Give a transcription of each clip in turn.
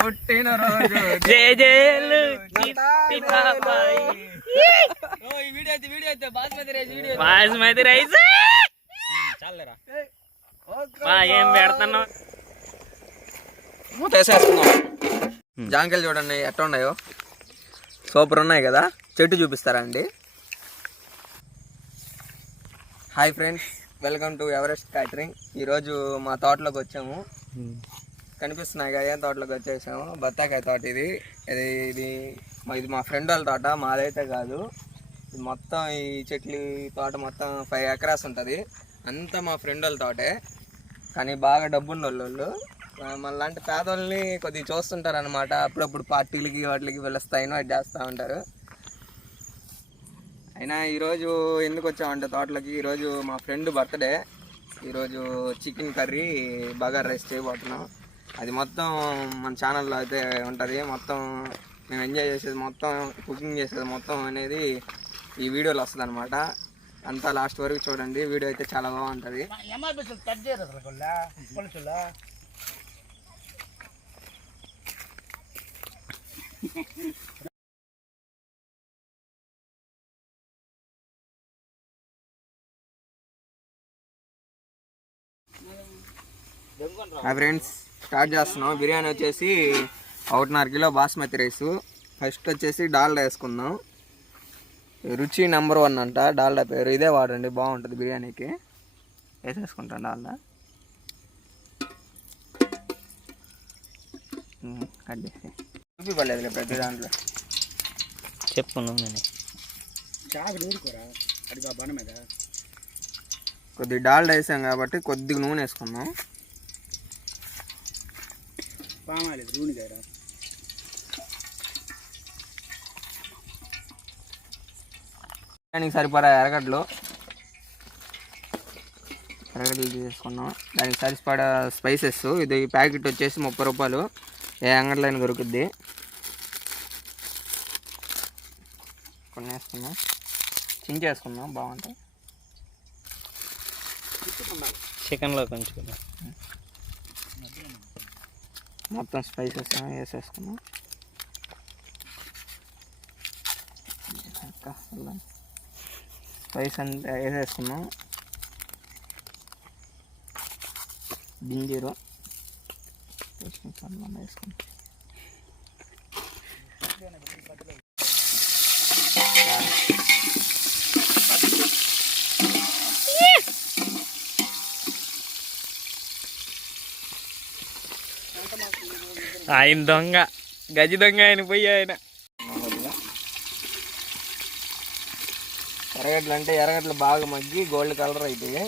పుట్టిన రోజు బాస్మతి రైస్ ఏం పెడుతున్నావు? మూతేసేస్తున్నాం. జాంకాయలు చూడండి ఎట్లా ఉన్నాయో, సూపర్ ఉన్నాయి కదా. చెట్టు చూపిస్తారా అండి? Hi friends, welcome to Everest catering. ఈరోజు మా తోటలోకి వచ్చాము. కనిపిస్తున్నాయి కదా, ఏం తోటలోకి వచ్చేసాము. బత్తాకాయ తోట ఇది. ఇది మా ఫ్రెండ్ వాళ్ళ తోట, మాదైతే కాదు. ఇది మొత్తం ఈ చెట్లు తోట మొత్తం 5 ఎకరాస్ ఉంటుంది. అంతా మా ఫ్రెండ్ వాళ్ళ తోటే, కానీ బాగా డబ్బున్న వాళ్ళు. మనలాంటి పేదోళ్ళని కొద్దిగా చూస్తుంటారు అనమాట. అప్పుడప్పుడు పార్టీలకి వాటికి పిలుస్తాయినో అది చేస్తూ ఉంటారు. అయినా ఈరోజు ఎందుకు వచ్చామంటే తోటలోకి, ఈరోజు మా ఫ్రెండ్ బర్త్డే. ఈరోజు చికెన్ కర్రీ, బగారా రైస్ చేయబోతున్నాం. అది మొత్తం మన ఛానల్లో అయితే ఉంటుంది. మొత్తం మేము ఎంజాయ్ చేసేది మొత్తం, కుకింగ్ చేసేది మొత్తం అనేది ఈ వీడియోలో వస్తుంది అనమాట. అంతా లాస్ట్ వరకు చూడండి. వీడియో అయితే చాలా బాగుంటుంది. ఫ్రెండ్స్, స్టార్ట్ చేస్తున్నాం. బిర్యానీ వచ్చేసి 1.5 కిలో బాస్మతి రైసు. ఫస్ట్ వచ్చేసి డాల్డా వేసుకుందాం. రుచి నెంబర్ 1 అంట డాల్డా పేరు. ఇదే వాడండి, బాగుంటుంది బిర్యానీకి. వేసేసుకుంటాను డాల్డా. కట్ చేసి చూపిపడలేదు ప్రతి దాంట్లో చెప్పును. కొద్దిగా డాల్డా వేసాం కాబట్టి కొద్దిగా నూనె వేసుకుందాం. దానికి సరిపడా ఎర్రగడ్డలు తీసుకున్నాం. దానికి సరిపడా స్పైసెస్. ఇది ప్యాకెట్ వచ్చేసి 30 రూపాయలు. ఏ అంగడిలో అయినా దొరుకుద్ది. కొన్ని వేసుకున్నాం, చించేసుకున్నాం, బాగుంటాయి. చికెన్లో కొంచెం మొత్తం స్పైసెస్ వేసేసుకున్నాం. స్పైస్ అంతా వేసేసుకున్నాం. జింజీరు వేసుకుంటాం. ఆయన దొంగ, గజి దొంగ ఆయన. పోయి ఆయన ఎర్రగడ్డలు అంటే ఎర్రగడ్డలు బాగా మగ్గి గోల్డ్ కలర్ అవుతాయి.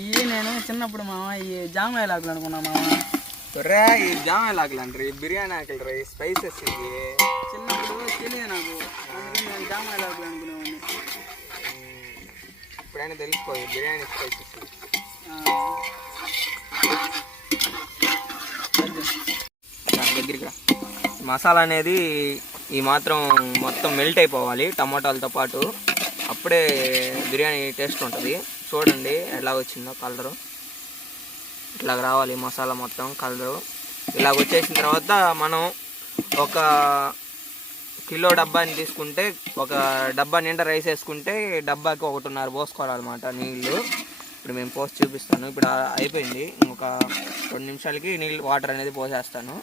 ఇవి నేను చిన్నప్పుడు మామ ఈ జామాయిల్ ఆకులు అనుకున్నా మామ. రే, ఈ జామాయిల్ ఆకులు అంటారు, బిర్యానీ ఆకులు రా, స్పైసెస్. ఇవి చిన్నప్పుడు తెలియదు నాకు, నేను జామాయిల్ ఆకులు అనుకునేవాడిని. ఇప్పుడైనా తెలిసిపోయి బిర్యానీ స్పైసెస్. దగ్గరికి మసాలా అనేది ఈ మాత్రం మొత్తం మెల్ట్ అయిపోవాలి టమాటాలతో పాటు. అప్పుడే బిర్యానీ టేస్ట్ ఉంటుంది. చూడండి ఎలా వచ్చిందో కలరు. ఇట్లాగ రావాలి మసాలా మొత్తం కలరు. ఇలాగ వచ్చేసిన తర్వాత మనం ఒక కిలో డబ్బాని తీసుకుంటే, ఒక డబ్బా నిండా రైస్ వేసుకుంటే డబ్బాకి 1.5 పోసుకోవాలన్నమాట నీళ్ళు. ఇప్పుడు మేము పోసి చూపిస్తాను. ఇప్పుడు అయిపోయింది. ఇంకొక 2 నిమిషాలకి వాటర్ అనేది పోసేస్తాను.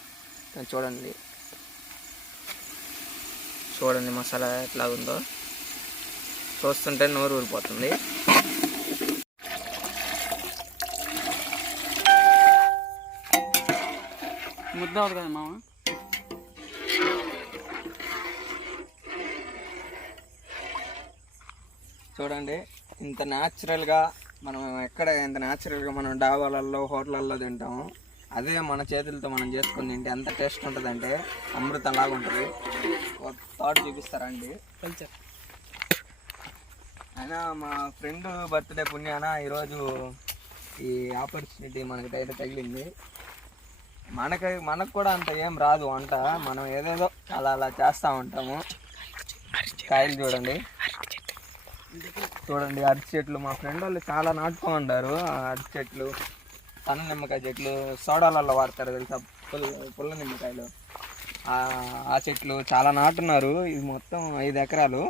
చూడండి మసాలా ఎట్లా ఉందో. చూస్తుంటే నోరు ఊరిపోతుంది. ముద్ద అవుతుంది కదా మామ. చూడండి, ఇంత న్యాచురల్గా మనం ఎంత న్యాచురల్గా మనం డాబాలలో హోటళ్ళల్లో తింటాము, అదే మన చేతులతో మనం చేసుకుని తింటే ఎంత టేస్ట్ ఉంటుందంటే అమృతంలాగా ఉంటుంది. థాట్ చూపిస్తారండి కల్చర్. అయినా మా ఫ్రెండ్ బర్త్డే పుణ్యాన ఈరోజు ఈ ఆపర్చునిటీ మనకైతే తగిలింది. మనకు కూడా అంత ఏం రాదు వంట. మనం ఏదేదో అలా చేస్తూ ఉంటాము. కాయలు చూడండి. చూడండి అరటి చెట్లు మా ఫ్రెండ్ వాళ్ళు చాలా నాటుకో ఉంటారు. ఆ అరటి చెట్లు, సన్న నిమ్మకాయ చెట్లు, సోడాలలో వాడతారు తెలుసా, పుల్ల నిమ్మకాయలు, ఆ చెట్లు చాలా నాటున్నారు. ఇది మొత్తం 5 ఎకరాలు.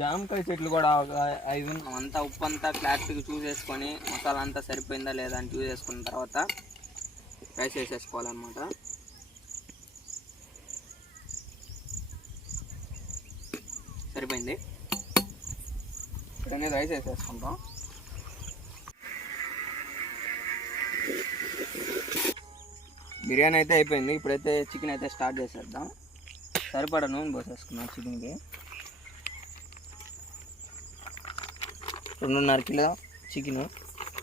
జామకాయ చెట్లు కూడా ఒక 5 అంతా ఉప్పు అంతా క్లారిటీగా చూసేసుకొని మసాలా అంతా సరిపోయిందా లేదా అని చూసేసుకున్న తర్వాత రైస్ వేసేసుకోవాలన్నమాట. సరిపోయింది. ఇప్పుడు అనేది రైస్ వేసేసుకుంటాం. బిర్యానీ అయితే అయిపోయింది. ఇప్పుడైతే చికెన్ అయితే స్టార్ట్ చేసేద్దాం. సరిపడా నూనె పోసేసుకున్నాం చికెన్కి. 2.5 కిలో చికెన్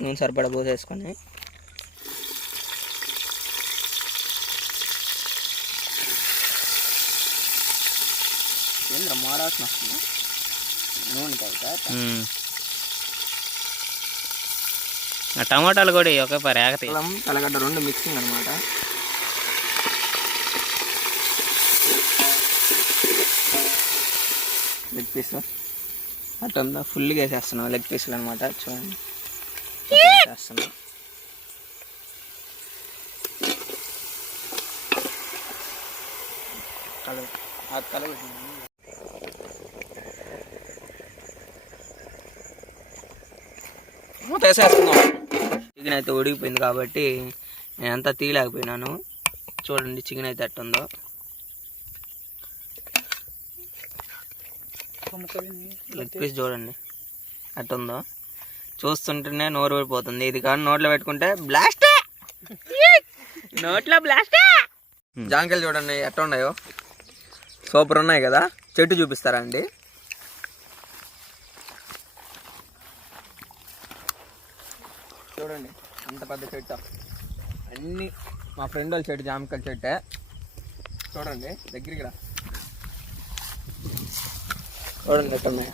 నూనె సరిపడా పోసేసుకొని ఏంద్ర మాడాల్సిన వస్తుంది నూనె కాదు. టమాటాలు కూడా ఒక తెల్లగడ్డ 2 మిక్సింగ్ అనమాట. లెగ్ పీస్ అట్టంతా ఫుల్గా వేసేస్తున్నాం. లెగ్ పీసులు అనమాట. చూడండి వేసేస్తున్నాం. మూత వేసేస్తున్నాం. చికెన్ అయితే ఉడికిపోయింది కాబట్టి నేను అంతా తీయలేకపోయినాను. చూడండి చికెన్ అయితే ఎట్టుందో. లెగ్ పీస్ చూడండి అట్టుందో. చూస్తుంటేనే నోరు ఊడిపోతుంది. ఇది కానీ నోట్లో పెట్టుకుంటే బ్లాస్ట్, నోట్లో బ్లాస్ట్. జాంకాయలు చూడండి ఎట్లా ఉన్నాయో, సూపర్ ఉన్నాయి కదా. చెట్టు చూపిస్తారా అండి? చూడండి అంత పెద్ద చెట్టు. అన్నీ మా ఫ్రెండ్ వాళ్ళ చెట్టు, జామకాయల చెట్టే. చూడండి దగ్గరికి రా. చూడండి ఎట్లా ఉన్నాయి.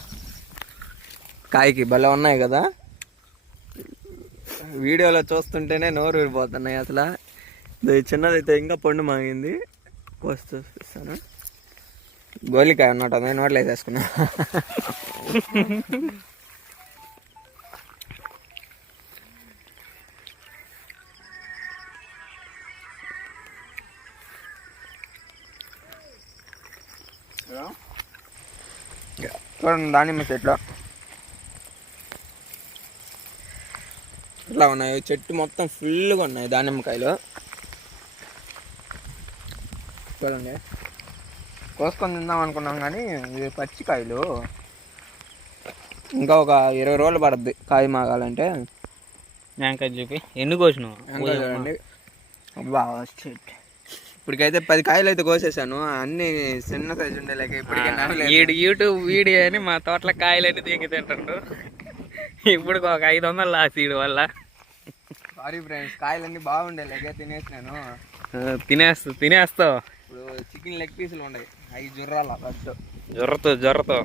కాయకి భలే ఉన్నాయి కదా. వీడియోలో చూస్తుంటేనే నోరు ఊరిపోతున్నాయి అసలు. చిన్నదైతే ఇంకా పండు మాగింది. కోసి చూపిస్తాను. గోలికాయ అన్నమాట. నేను నోట్లో వేసేసుకున్నా. చూడండి దానిమ్మ చెట్లు ఇట్లా ఉన్నాయి. చెట్టు మొత్తం ఫుల్గా ఉన్నాయి దానిమ్మకాయలు. చూడండి కోసుకొని తిందాం అనుకున్నాం కానీ ఇవి పచ్చికాయలు. ఇంకా ఒక 20 రోజులు పడుద్ది కాయ మాగాలంటే. జాంకాయ చూపి ఎన్ని కోసినావు? చూడండి బాగా చెట్టు. ఇప్పటికైతే 10 కాయలు అయితే కోసేసాను. అన్ని చిన్న సైజు ఉండే లేక ఇప్పటికే యూట్యూబ్ వీడియో అని మా తోటల కాయలన్నీ దిగి తింటుండు. ఇప్పుడు ఒక 500 లాస్ వీడి వల్ల. సారీ ఫ్రెండ్స్, కాయలన్నీ బాగుండే లేక తినేసినాను. తినేస్తావు. ఇప్పుడు చికెన్ లెగ్ పీసులు ఉన్నాయి, అవి జుర్రాల ఫస్ట్ జొర్రతో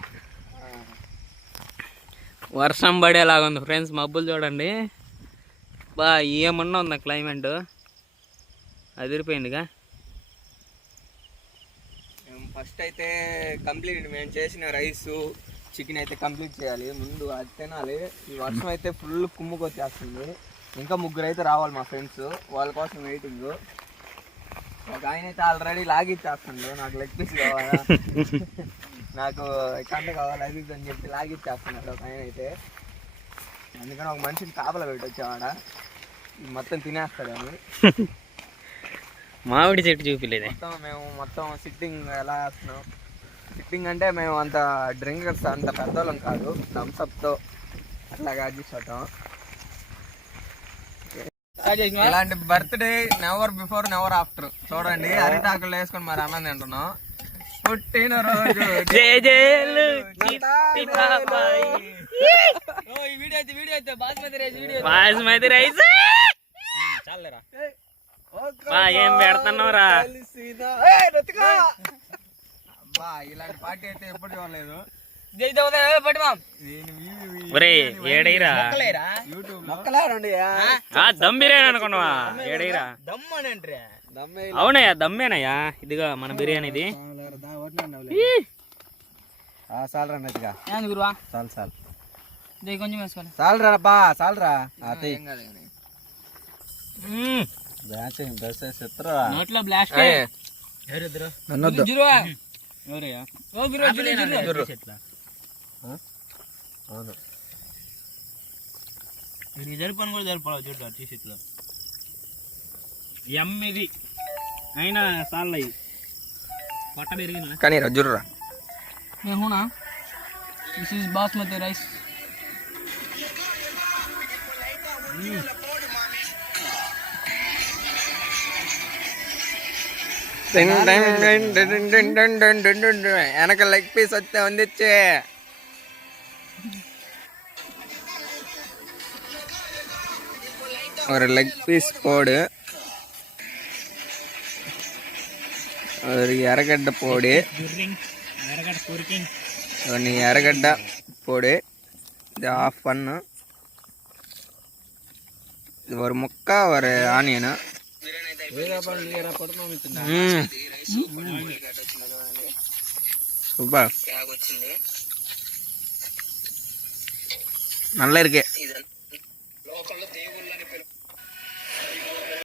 వర్షం పడేలాగా ఉంది ఫ్రెండ్స్. మబ్బులు చూడండి బా, ఏమన్నా ఉందా క్లైమేట్. అదిరిపోయిందిగా. ఫస్ట్ అయితే కంప్లీట్ మేము చేసిన రైస్ చికెన్ అయితే కంప్లీట్ చేయాలి. ముందు అది తినాలి. ఈ వర్షం అయితే ఫుల్ కుమ్ముకొచ్చేస్తుంది. ఇంకా 3 అయితే రావాలి మా ఫ్రెండ్స్. వాళ్ళ కోసం వెయిటింగ్. ఒక ఆయన అయితే ఆల్రెడీ లాగిచ్చేస్తుండు. నాకు లెగ్ పీస్ కావాలా, నాకు కంట కావాలి, అది అని చెప్పి లాగిచ్చేస్తున్నాడు ఒక ఆయన అయితే. అందుకని ఒక మనిషిని కాపలా పెట్టి వచ్చావాడ మొత్తం తినేస్తాడని. మామిడి చెట్టు చూపిలేదు. మేము మొత్తం సిట్టింగ్ ఎలా వేస్తున్నాం. సిట్టింగ్ అంటే మేము అంత డ్రింకర్స్ అంత పెద్దోళ్ళం కాదు. థమ్స్అప్తో అట్లాగా అడ్జస్ట్ అవుతాం. ఇలాంటి birthday never before never after. చూడండి అరిటాకులు వేసుకొని మరి అన్నం తింటున్నాం. పుట్టినరోజు బాస్మతి రైస్ చాలేరా. ఏం పెడుతున్నావురా? అబ్బా ఇలాంటి పార్టీ అయితే ఎప్పుడు చూడలేదు. దమ్ బిర్యానీ అనుకున్నావా? ఏడైరా అవునయ్యా, దమ్మేనయ్యా. ఇదిగా మన బిర్యానీ ఇది. చాలరా మెత్తగా ఏంది గురువా చాలు చాలు ఇది కొంచెం వేసుకోవాలి చాలరా బా చాలరా అతి ఏం కాదు కానీ. బ్యాచింగ్ బస్ ఎత్తరా నోట్లో బ్లాస్ట్ నన్నొద్దు. అవును జరిపని కూడా జరపాలి చూడ టీ షర్ట్లో ఇది అయినా సార్లు అయ్యి పొట్ట పెరిగింది కానీ రజ్జుర్రా హూనా దిస్ ఈజ్ బాస్మతి రైస్ వెనక లెగ్ పీస్ వస్తే వందిచ్చే ஒரு லெக் பீஸ் போடு, ஒரு எரகட்டை போடு, ஒன்று எரகட்டை போடு. இது ஆஃப் பண்ணு. இது ஒரு முக்கா ஒரு ஆனியனு. சூப்பர், நல்லா இருக்கு.